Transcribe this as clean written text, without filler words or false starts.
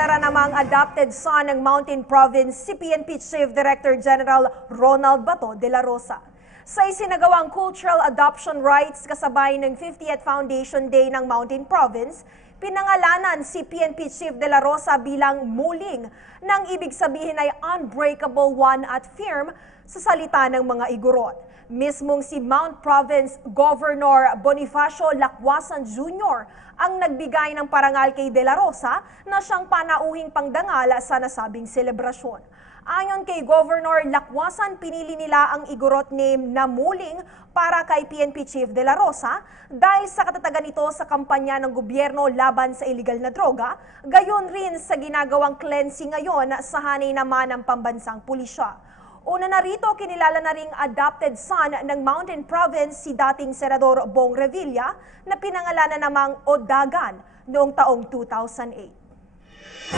Idineklara namang adopted son ng Mountain Province si PNP Chief Director General Ronald Bato de la Rosa. Sa isinagawang Cultural Adoption Rights kasabay ng 50th Foundation Day ng Mountain Province, pinangalanan si PNP Chief de la Rosa bilang muling nang ibig sabihin ay unbreakable one at firm sa salita ng mga igorot. Mismong si Mount Province Governor Bonifacio Lacwasan Jr. ang nagbigay ng parangal kay De La Rosa na siyang panauhing pangdangal sa nasabing selebrasyon. Ayon kay Governor Lacwasan, pinili nila ang igorot name na muling para kay PNP Chief De La Rosa dahil sa katatagan nito sa kampanya ng gobyerno laban sa illegal na droga, gayon rin sa ginagawang cleansing ngayon sa hanay naman ng pambansang pulisya. Una na rito, kinilala na ring adopted son ng Mountain Province si dating Senador Bong Revilla na pinangalanan namang Odagan noong taong 2008.